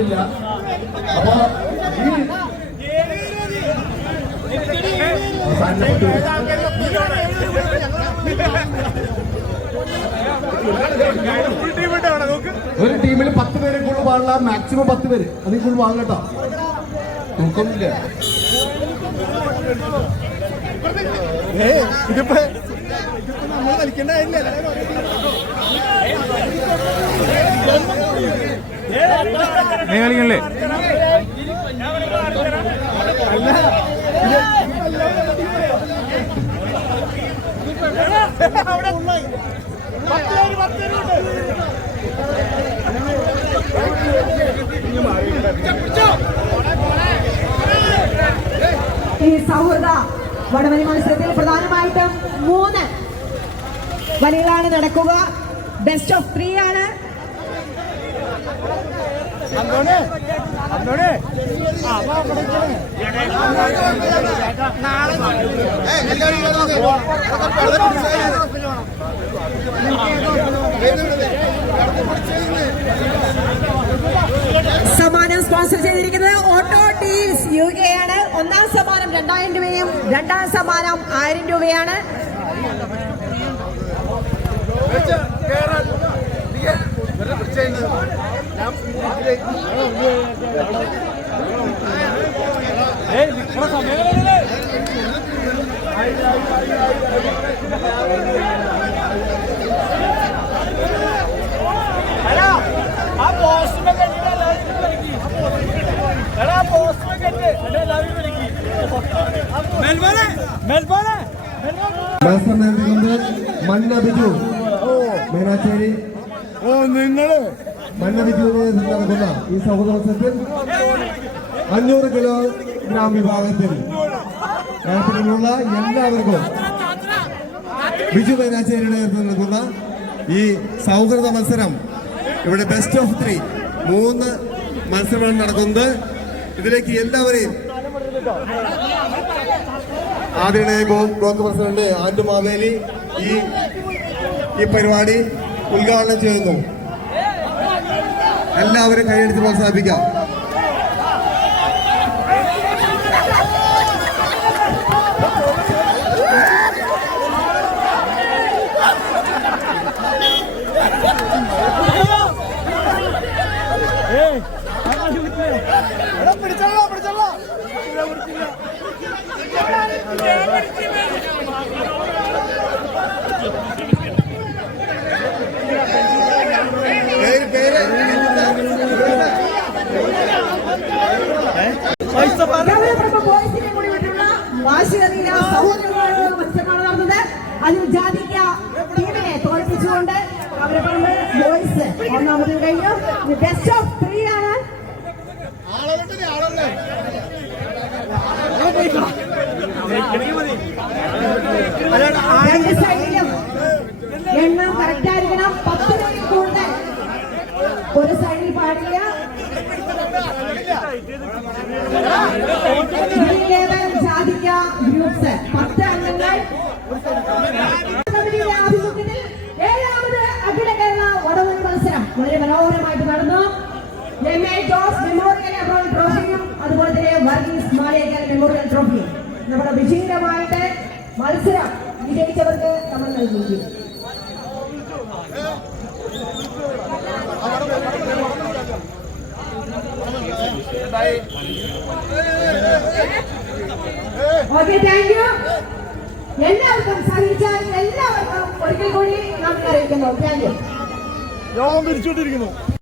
അപ്പൊ ഒരു ടീമിൽ 10 പേരെ കൂടുതൽ പാടില്ല, മാക്സിമം 10 പേര്, അതിൽ കൂടുതൽ പാടില്ല കേട്ടോ. നോക്കൊന്നുമില്ല. ഇതിപ്പോ നമ്മൾ കളിക്കണ്ടായില്ലേ? കളിക്കണല്ലേ? ഈ സൗഹൃദ വടംവലി മത്സരത്തിൽ പ്രധാനമായിട്ടും 3 വലികളാണ് നടക്കുക. ബെസ്റ്റ് ഓഫ് 3 ആണ്. സമ്മാനം സ്പോൺസർ ചെയ്തിരിക്കുന്നത് ഓട്ടോ ടീൽസ് UK ആണ്. 1ാം സമ്മാനം 2000 രൂപയും 2ാം സമ്മാനം 1000 രൂപയാണ്. മന്ന ബിജു മീനാശ്ശേരി മന്ന ബിജുവിനെ നടക്കുന്ന ഈ സൗഹൃദ മത്സരത്തിൽ 500 കിലോഗ്രാം വിഭാഗത്തിൽ ഏർപ്പെട്ടിട്ടുള്ള എല്ലാവർക്കും ബിജു മീനാശ്ശേരിയുടെ നേതൃത്വത്തിൽ നടക്കുന്ന ഈ സൗഹൃദ മത്സരം ഇവിടെ ബെസ്റ്റ് ഓഫ് 3 മത്സരമാണ് നടക്കുന്നത്. ഇതിലേക്ക് എല്ലാവരെയും ആദ്യ ബ്ലോക്ക് പ്രസിഡന്റ് ആൻഡു മാവേലി ഈ പരിപാടി ഉദ്ഘാടനം ചെയ്യുന്നു. എല്ലാവരും കൈയടിച്ച് പ്രോത്സാഹിപ്പിക്കാം. അതിൽ ജാതിക്ക ടീമിനെ തോൽപ്പിച്ചുകൊണ്ട് അവരപ്പറമ്പ് ബോയ്സ് 1ാമത് കഴിഞ്ഞു. ബെസ്റ്റ് ഓഫ് 3 ആണ്. രണ്ട് സൈഡിലും എണ്ണം കറക്റ്റ് ആയിരിക്കണം. 10 പേരിൽ കൂടുതൽ ഒരു സൈഡിൽ പാടില്ല. ജാതിക്ക ഗ്രൂപ്പ്സ് 10 അംഗങ്ങൾ ആഭിമുഖ്യത്തിൽ 7ാമത് അഖില കേരള വടംവലി മത്സരം വളരെ മനോഹരമായിട്ട് നടന്നു. ജോസ് മെമ്മോറിയൽ അവാർഡ് ട്രോഫിയും അതുപോലെ തന്നെ വർഗീസ് മാളിയേക്കൽ മെമ്മോറിയൽ ട്രോഫിയും നമ്മുടെ വിജയകരമായിട്ട് മത്സരം വിജയിച്ചവർക്ക് നമ്മൾ നൽകിയിരിക്കും. Okay, thank you. എല്ലാവർക്കും സഹിച്ചാൽ എല്ലാവർക്കും ഒരിക്കൽ കൂടി നന്ദി അറിയിക്കുന്നു. Thank you. യോഗം പിരിച്ചുകൊണ്ടിരിക്കുന്നു.